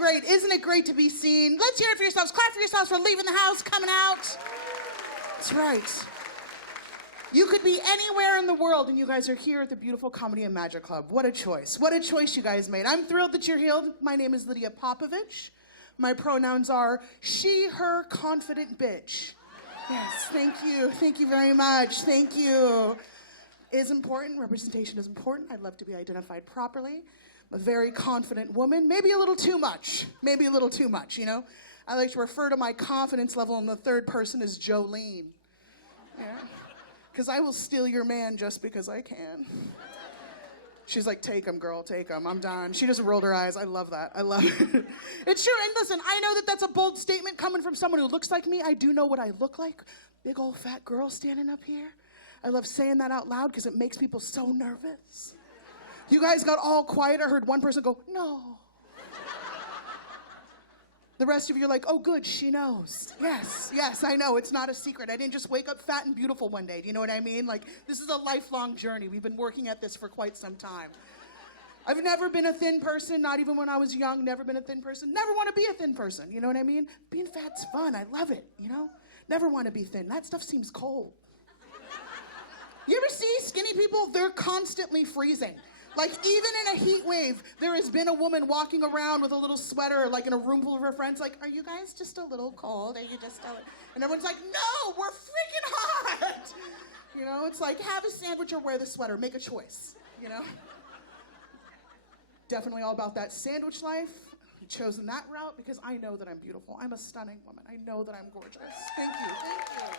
great? Isn't it great to be seen? Let's hear it for yourselves. Clap for yourselves for leaving the house, coming out. That's right. You could be anywhere in the world, and you guys are here at the beautiful Comedy and Magic Club. What a choice. What a choice you guys made. I'm thrilled that you're here. My name is Lydia Popovich. My pronouns are she, her, confident bitch. Yes, thank you. Thank you very much. Thank you. It is important. Representation is important. I'd love to be identified properly. I'm a very confident woman. Maybe a little too much. Maybe a little too much, you know? I like to refer to my confidence level in the third person as Jolene. Yeah. Because I will steal your man just because I can. She's like, take him, girl, take him. I'm done. She just rolled her eyes. I love that. I love it. It's true. And listen, I know that that's a bold statement coming from someone who looks like me. I do know what I look like. Big old fat girl standing up here. I love saying that out loud because it makes people so nervous. You guys got all quiet. I heard one person go, no. The rest of you are like, oh, good, she knows. Yes, yes, I know. It's not a secret. I didn't just wake up fat and beautiful one day. Do you know what I mean? Like, this is a lifelong journey. We've been working at this for quite some time. I've never been a thin person, not even when I was young, never been a thin person. Never want to be a thin person, you know what I mean? Being fat's fun. I love it, you know? Never want to be thin. That stuff seems cold. You ever see skinny people? They're constantly freezing. Like, even in a heat wave, there has been a woman walking around with a little sweater, like in a room full of her friends, like, are you guys just a little cold? Are you just a little... And everyone's like, no, we're freaking hot! You know, it's like, have a sandwich or wear the sweater. Make a choice, you know? Definitely all about that sandwich life. I've chosen that route because I know that I'm beautiful. I'm a stunning woman. I know that I'm gorgeous. Thank you, thank you.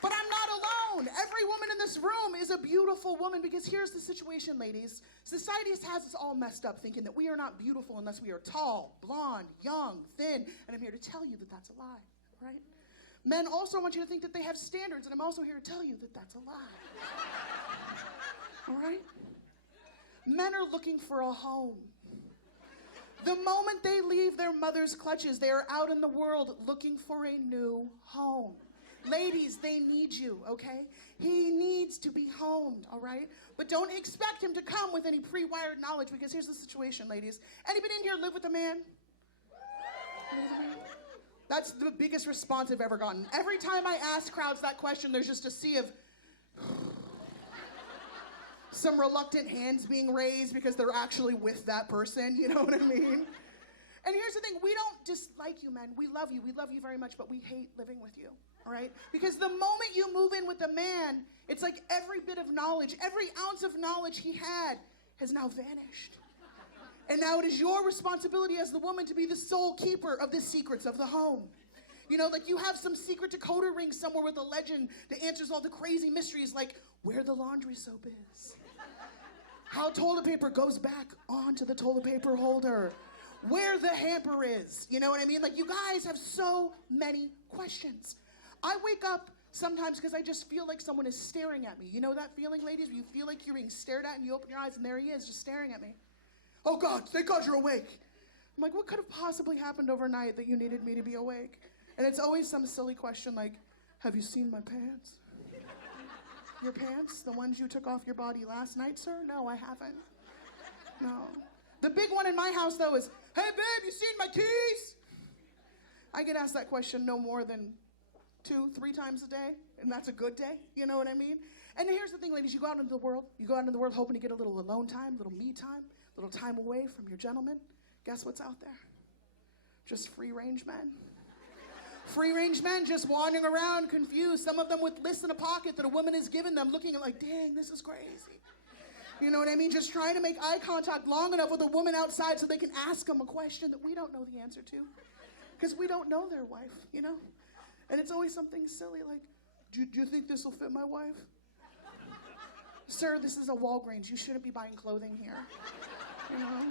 But I'm not alone. Every woman in this room is a beautiful woman because here's the situation, ladies. Society has us all messed up thinking that we are not beautiful unless we are tall, blonde, young, thin, and I'm here to tell you that that's a lie, right? Men also want you to think that they have standards, and I'm also here to tell you that that's a lie. All right? Men are looking for a home. The moment they leave their mother's clutches, they are out in the world looking for a new home. Ladies, they need you, okay? He needs to be homed, all right? But don't expect him to come with any pre-wired knowledge because here's the situation, ladies. Anybody in here live with a man? That's the biggest response I've ever gotten. Every time I ask crowds that question, there's just a sea of some reluctant hands being raised because they're actually with that person, you know what I mean? And here's the thing, we don't dislike you, men. We love you very much, but we hate living with you, all right? Because the moment you move in with a man, it's like every bit of knowledge, every ounce of knowledge he had has now vanished. And now it is your responsibility as the woman to be the sole keeper of the secrets of the home. You know, like you have some secret decoder ring somewhere with a legend that answers all the crazy mysteries, like where the laundry soap is, how toilet paper goes back onto the toilet paper holder, where the hamper is, you know what I mean? Like, you guys have so many questions. I wake up sometimes because I just feel like someone is staring at me. You know that feeling, ladies, where you feel like you're being stared at and you open your eyes and there he is, just staring at me. Oh God, thank God you're awake. I'm like, what could have possibly happened overnight that you needed me to be awake? And it's always some silly question like, have you seen my pants? Your pants? The ones you took off your body last night, sir? No, I haven't. No. The big one in my house, though, is, hey, babe, you seen my keys? I get asked that question no more than 2-3 times a day, and that's a good day, you know what I mean? And here's the thing, ladies, you go out into the world hoping to get a little alone time, little me time, little time away from your gentleman. Guess what's out there? Just free-range men. Free-range men just wandering around confused, some of them with lists in a pocket that a woman has given them, looking at like, dang, this is crazy. You know what I mean? Just trying to make eye contact long enough with a woman outside so they can ask them a question that we don't know the answer to. Because we don't know their wife, you know? And it's always something silly like, do you think this will fit my wife? Sir, this is a Walgreens. You shouldn't be buying clothing here. You know?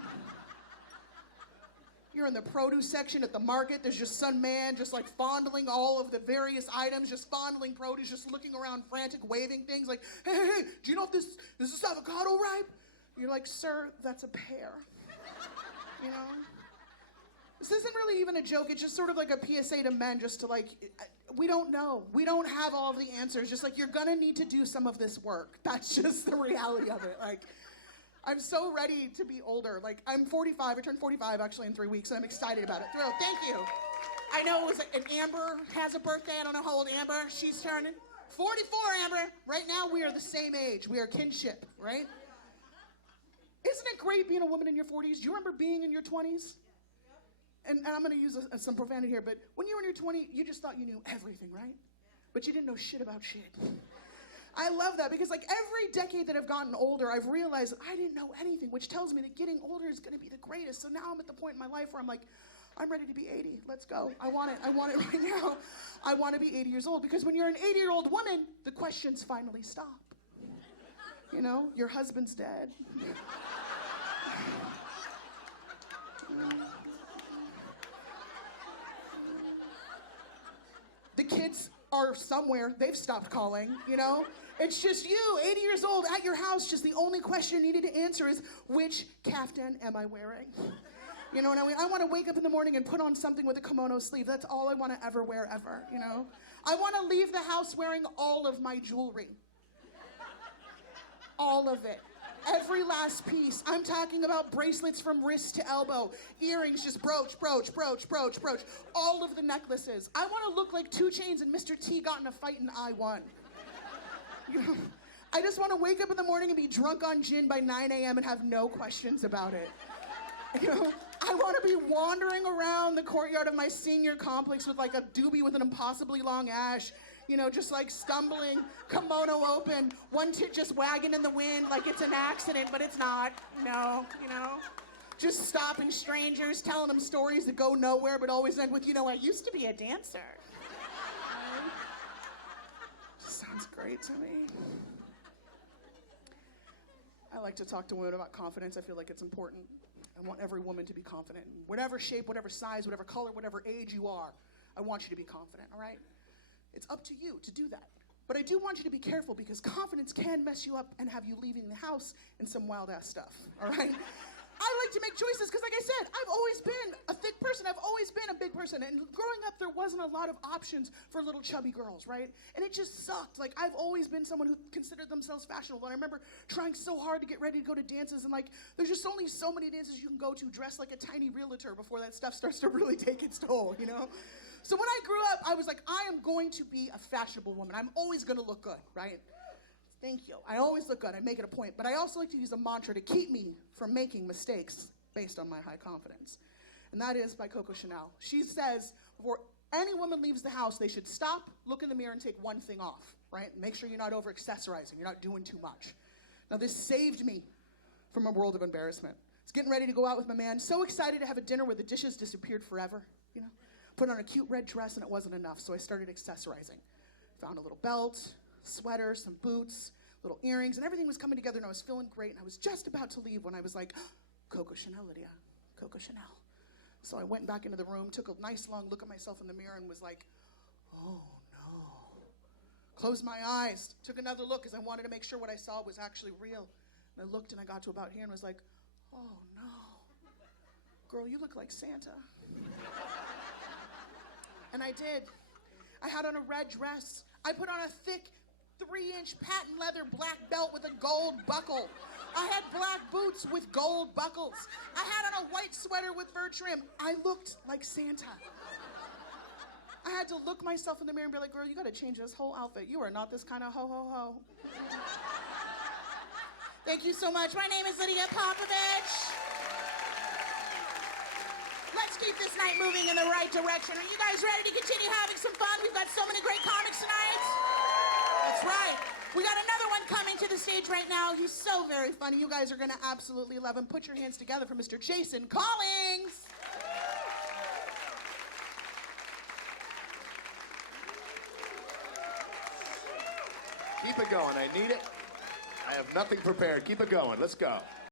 You're in the produce section at the market. There's just some man just like fondling all of the various items, just fondling produce, just looking around frantic, waving things like, hey, do you know if is this avocado ripe? You're like, sir, that's a pear. You know? This isn't really even a joke. It's just sort of like a PSA to men just to like, we don't know. We don't have all of the answers. Just like, you're gonna need to do some of this work. That's just the reality of it. Like, I'm so ready to be older. Like, I'm 45. I turned 45 actually in 3 weeks, and I'm excited about it. Thrilled. Thank you. I know it was an Amber has a birthday. I don't know how old Amber. She's turning 44, Amber. Right now, we are the same age. We are kinship, right? Isn't it great being a woman in your 40s? Do you remember being in your 20s? And I'm going to use some profanity here, but when you were in your 20s, you just thought you knew everything, right? But you didn't know shit about shit. I love that because like every decade that I've gotten older, I've realized I didn't know anything, which tells me that getting older is going to be the greatest. So now I'm at the point in my life where I'm like, I'm ready to be 80. Let's go. I want it right now. I want to be 80 years old because when you're an 80-year-old woman, the questions finally stop. You know, your husband's dead. The kids are somewhere. They've stopped calling, you know? It's just you, 80 years old, at your house. Just the only question you needed to answer is, which caftan am I wearing? You know what I mean? I want to wake up in the morning and put on something with a kimono sleeve. That's all I want to ever wear, ever, you know? I want to leave the house wearing all of my jewelry. All of it. Every last piece. I'm talking about bracelets from wrist to elbow, earrings, just brooch. All of the necklaces. I want to look like 2 Chainz and Mr. T got in a fight and I won. You know, I just want to wake up in the morning and be drunk on gin by 9 a.m. and have no questions about it. You know, I want to be wandering around the courtyard of my senior complex with like a doobie with an impossibly long ash. You know, just like stumbling, kimono open, one tit just wagging in the wind like it's an accident, but it's not. No, you know. Just stopping strangers, telling them stories that go nowhere, but always end with, you know, I used to be a dancer. Just sounds great to me. I like to talk to women about confidence. I feel like it's important. I want every woman to be confident. Whatever shape, whatever size, whatever color, whatever age you are, I want you to be confident, all right? It's up to you to do that. But I do want you to be careful because confidence can mess you up and have you leaving the house and some wild ass stuff, all right? I like to make choices because like I said, I've always been a thick person. I've always been a big person. And growing up, there wasn't a lot of options for little chubby girls, right? And it just sucked. Like I've always been someone who considered themselves fashionable. And I remember trying so hard to get ready to go to dances and like, there's just only so many dances you can go to dressed like a tiny realtor before that stuff starts to really take its toll, you know? So when I grew up, I was like, I am going to be a fashionable woman. I'm always going to look good, right? Thank you. I always look good. I make it a point. But I also like to use a mantra to keep me from making mistakes based on my high confidence. And that is by Coco Chanel. She says, before any woman leaves the house, they should stop, look in the mirror, and take one thing off, right? Make sure you're not over-accessorizing. You're not doing too much. Now, this saved me from a world of embarrassment. I was getting ready to go out with my man, so excited to have a dinner where the dishes disappeared forever, you know? Put on a cute red dress, and it wasn't enough, so I started accessorizing. Found a little belt, sweater, some boots, little earrings, and everything was coming together, and I was feeling great, and I was just about to leave when I was like, Coco Chanel, Lydia, Coco Chanel. So I went back into the room, took a nice long look at myself in the mirror, and was like, oh no. Closed my eyes, took another look, because I wanted to make sure what I saw was actually real. And I looked, and I got to about here, and was like, oh no. Girl, you look like Santa. And I did. I had on a red dress. I put on a thick 3-inch patent leather black belt with a gold buckle. I had black boots with gold buckles. I had on a white sweater with fur trim. I looked like Santa. I had to look myself in the mirror and be like, girl, you gotta change this whole outfit. You are not this kind of ho-ho-ho. Thank you so much. My name is Lydia Popovich. Let's keep this night moving in the right direction. Are you guys ready to continue having some fun? We've got so many great comics tonight. That's right. We got another one coming to the stage right now. He's so very funny. You guys are going to absolutely love him. Put your hands together for Mr. Jason Collins. Keep it going. I need it. I have nothing prepared. Keep it going. Let's go.